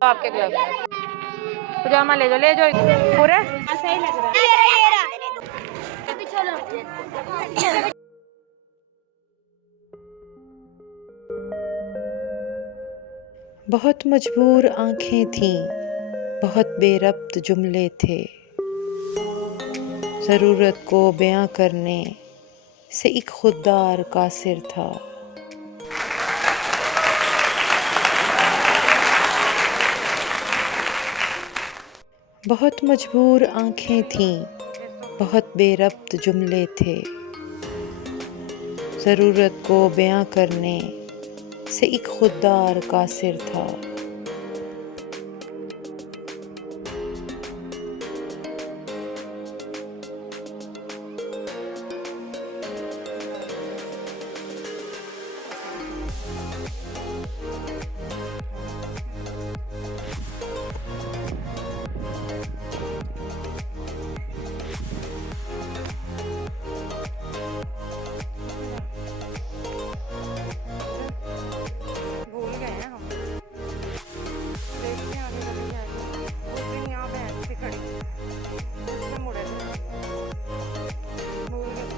तो आपके ग्लव्स पजामा ले जाओ पूरे। सही लग रहा है। बहुत मजबूर आंखें थीं, बहुत बेरब्त जुमले थे, ज़रूरत को बयां करने से एक खुददार कासिर था। बहुत मजबूर आंखें थीं, बहुत बेरब्त जुमले थे, ज़रूरत को बयां करने से एक खुददार कासिर था। भूल गए हैं हम। देखते हैं आगे कभी जाएगी। उस दिन यहाँ भैंस थी खड़ी, उससे मुड़े थे। भूल गए।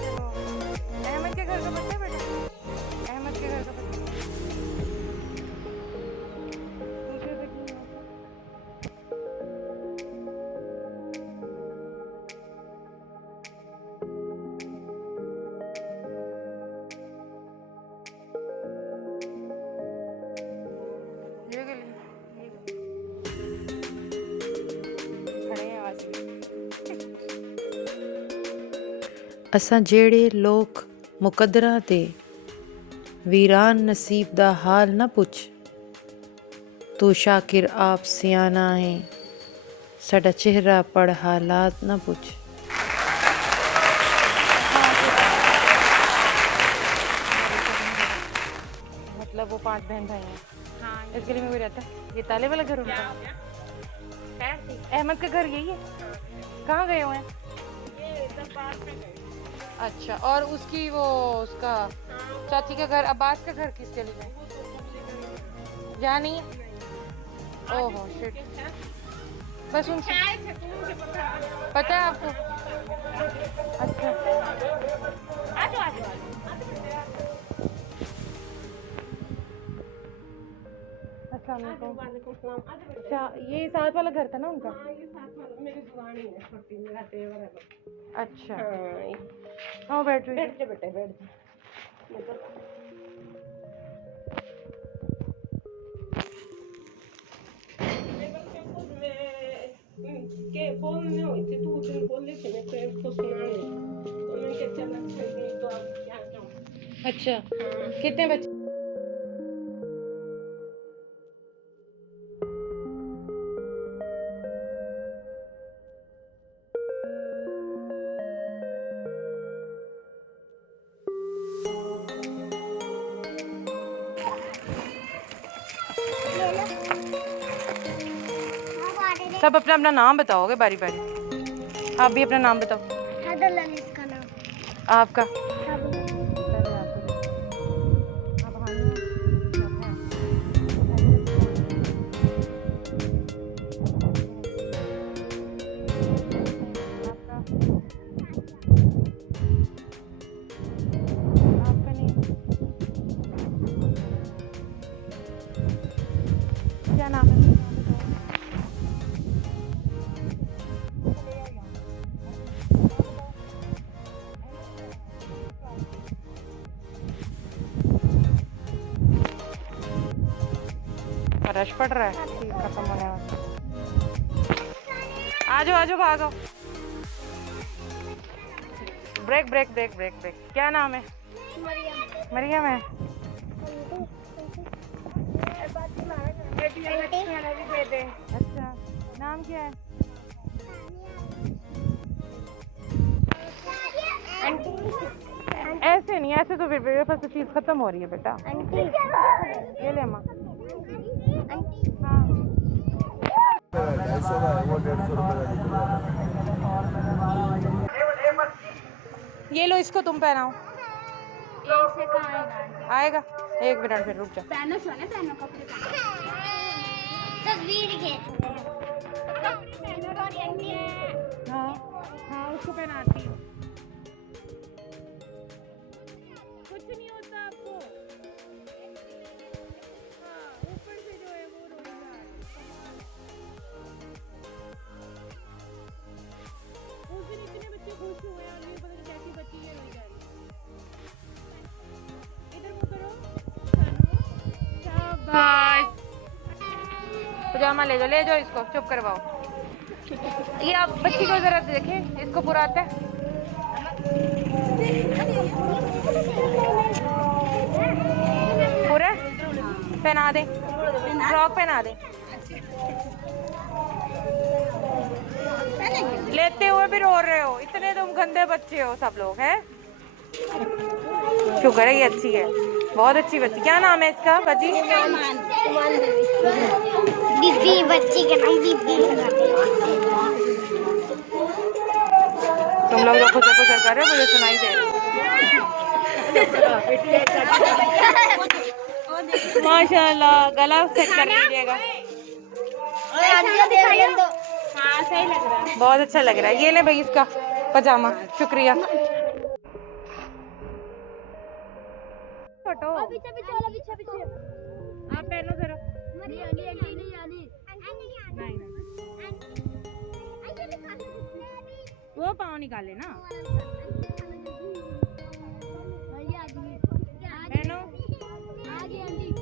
चलो, अहमद के घर का बच्चा बेटा, अहमद के घर का बच्चा दूसरे पे क्यों? ये गली खड़े हैं आज भी। असां जेड़े लोक मुकदरां ते वीरान नसीब दा हाल न पुछ, तू शाकिर आप सियाना है, साडा चेहरा पढ़ हालात न पुछ। मतलब वो 5 बहन भाई हैं। हाँ, इस गली में कोई रहता है? ये ताले वाला घर उनका है? अहमद का घर यही है? कहाँ गए हुए हैं? अच्छा, और उसकी वो उसका चाची का घर, अब्बास का घर किस गली में? यहाँ नहीं है? ओहो शिट, बस उनसे पता है आपको? अच्छा, अस्सलाम वालेकुम। अच्छा, ये साथ वाला घर था ना उनका? मेरी दुकान ही है छोटी, मेरा तेवर है। अच्छा, हाँ, बैठ बैठ जा बेटे, बैठ जा। के बोलने हुई थी, तू उस दिन बोली थी, मैं तेरे को सुना नहीं, तो मैं क्या चला तो अब क्या कहूँ। अच्छा, कितने बच्चे? सब अपना अपना नाम बताओगे बारी बारी। आप भी अपना नाम बताओ। इसका नाम आपका? क्या नाम है? रश पड़ रहा है, खत्म होने वाला। आ जाओ भागो। Break break break break break. क्या नाम है? मरियम है। अच्छा, नाम क्या है? ऐसे नहीं, ऐसे तो मेरे पास तो चीज खत्म हो रही है बेटा। ये ले माँ। ये लो, इसको तुम पहनाओ। ऐसे कहाँ आएगा? आएगा, 1 मिनट फिर रुक जा। पहनो सोने पहनो कपड़े पहनो। तस्वीर खींच हाँ हाँ उसको पहनाती हूँ। कुछ नहीं होता आपको। हाँ ऊपर से जो है वो रोई जा रही है। उस दिन इतने बच्चे खुश हुए और ये पता नहीं कैसी बच्ची है रोई जा रही है। इधर वो करो। शाबाश। पजामा ले जाओ इसको, चुप करवाओ। ये आप बच्ची को जरा देखें, इसको पूरा आता है। पूरा पहना दे, फ्रॉक पहना दे। लेते हुए भी रो रहे हो, इतने तुम गंदे बच्चे हो सब लोग हैं। शुक्र है ये अच्छी है, बहुत अच्छी बच्ची। क्या नाम है इसका बच्ची? दीदी, बच्ची का नाम दीदी। तुम लोग जो खुसर खुसर कर रहे हो मुझे सुनाई दे। माशाल्लाह, गला सेट कर लीजिएगा। हाँ सही लग रहा है। बहुत अच्छा लग रहा है। ये ले भाई इसका पजामा, शुक्रिया। फोटो पीछे पीछे वाला पीछे पीछे। आप पहनो जरा। वो पाँव निकाले ना। पहनो।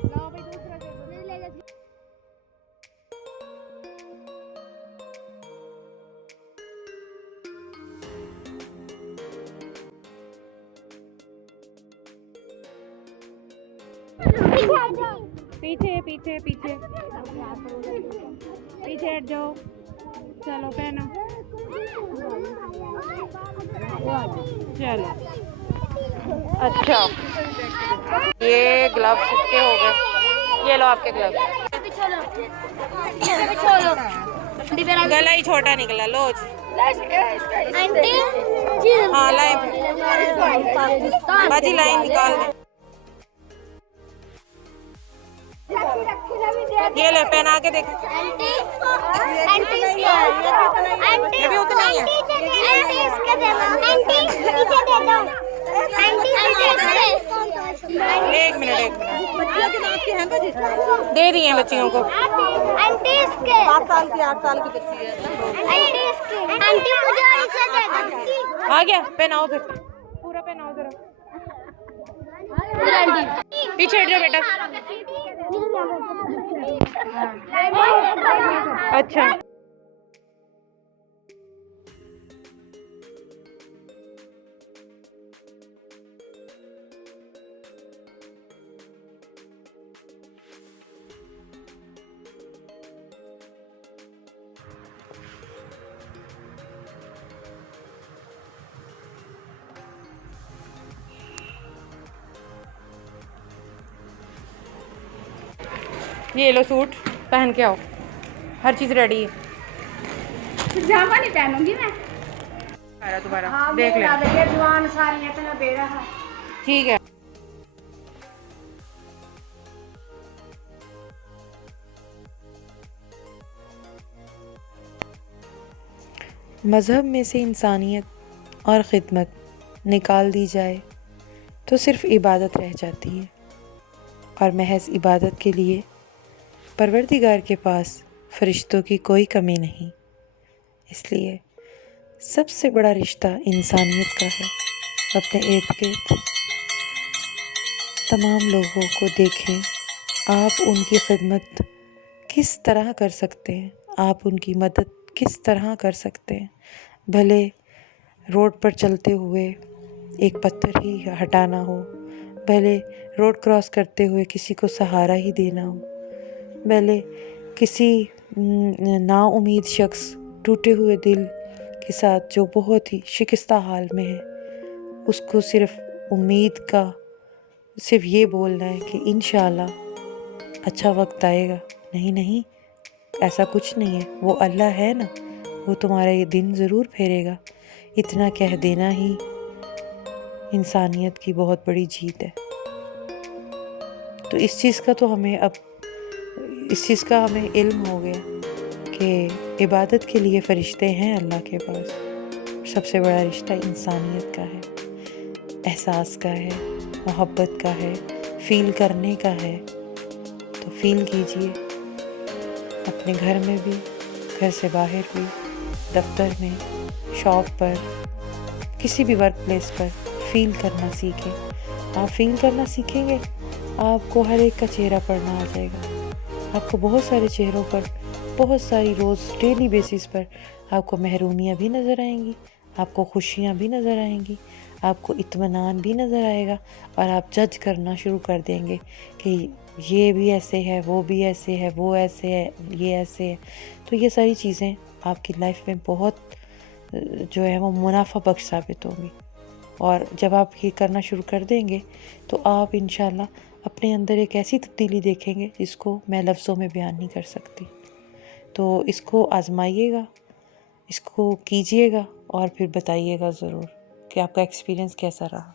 लाओ भाई दूसरा दे दो। पीछे पीछे पीछे पीछे हट जाओ। चलो पहनो। चलो अच्छा, ये ग्लव्स किसके हो गए? ये लो आपके ग्लव्स। गला ही छोटा निकला। लो हाँ लाइन, बाजी लाइन निकाल दे। ये ले पहना के देख। ये भी उतना ही है। एक मिनट दे दी है बच्चियों को। 7 साल की 8 साल की बच्ची है। आ गया, पहनाओ फिर पूरा पहनाओ जरा। पीछे हट जाओ बेटा। अच्छा ये लो सूट पहन के आओ, हर चीज रेडी है। पजामा नहीं पहनूंगी मैं। दोबारा देख ले। जवान सारी इतना दे रहा है। ठीक है। मज़हब में से इंसानियत और ख़िदमत निकाल दी जाए तो सिर्फ़ इबादत रह जाती है, और महज इबादत के लिए परवरदिगार के पास फ़रिश्तों की कोई कमी नहीं। इसलिए सबसे बड़ा रिश्ता इंसानियत का है। अपने इर्द गिर्द तमाम लोगों को देखें, आप उनकी खिदमत किस तरह कर सकते हैं, आप उनकी मदद किस तरह कर सकते हैं। भले रोड पर चलते हुए एक पत्थर ही हटाना हो, भले रोड क्रॉस करते हुए किसी को सहारा ही देना हो, भले किसी नाउम्मीद शख्स टूटे हुए दिल के साथ जो बहुत ही शिकस्ता हाल में है, उसको सिर्फ़ उम्मीद का सिर्फ ये बोलना है कि इंशाअल्लाह अच्छा वक्त आएगा। नहीं नहीं, ऐसा कुछ नहीं है, वो अल्लाह है ना, वो तुम्हारा ये दिन ज़रूर फेरेगा। इतना कह देना ही इंसानियत की बहुत बड़ी जीत है। तो इस चीज़ का हमें इल्म हो गया कि इबादत के लिए फ़रिश्ते हैं अल्लाह के पास। सबसे बड़ा रिश्ता इंसानियत का है, एहसास का है, मोहब्बत का है, फ़ील करने का है। तो फ़ील कीजिए अपने घर में भी, घर से बाहर भी, दफ्तर में, शॉप पर, किसी भी वर्क प्लेस पर फ़ील करना सीखें। आप फ़ील करना सीखेंगे, आपको हर एक का चेहरा पढ़ना आ जाएगा। आपको बहुत सारे चेहरों पर, बहुत सारी रोज़ डेली बेसिस पर आपको महरूमियाँ भी नज़र आएंगी, आपको खुशियाँ भी नज़र आएंगी, आपको इत्मीनान भी नज़र आएगा और आप जज करना शुरू कर देंगे कि ये भी ऐसे है, वो भी ऐसे है, वो ऐसे है, ये ऐसे है। तो ये सारी चीज़ें आपकी लाइफ में बहुत जो है वो मुनाफा बख्श साबित होंगी। और जब आप ये करना शुरू कर देंगे तो आप इंशाल्लाह अपने अंदर एक ऐसी तब्दीली देखेंगे जिसको मैं लफ्ज़ों में बयान नहीं कर सकती। तो इसको आज़माइएगा, इसको कीजिएगा और फिर बताइएगा ज़रूर कि आपका एक्सपीरियंस कैसा रहा।